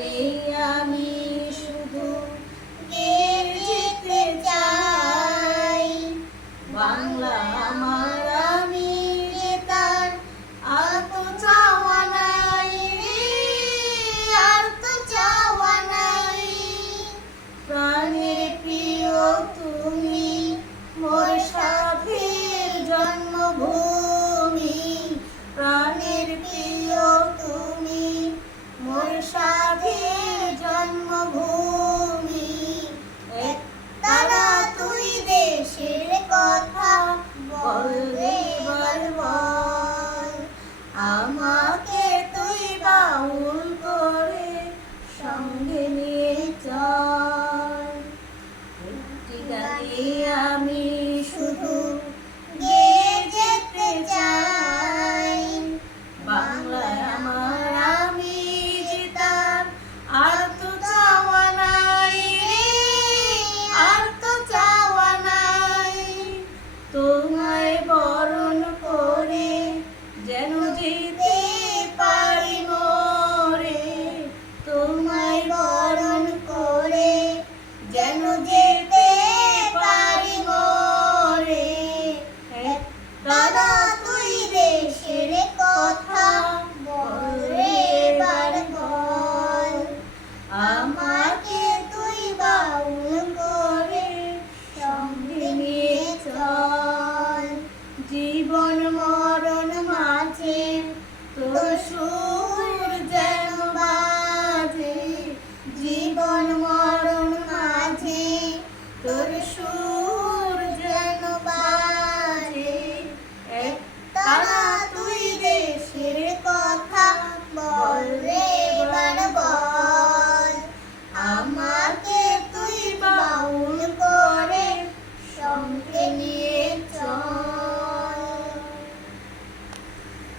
นี้ আমাকে তুই বাউল পুরুষ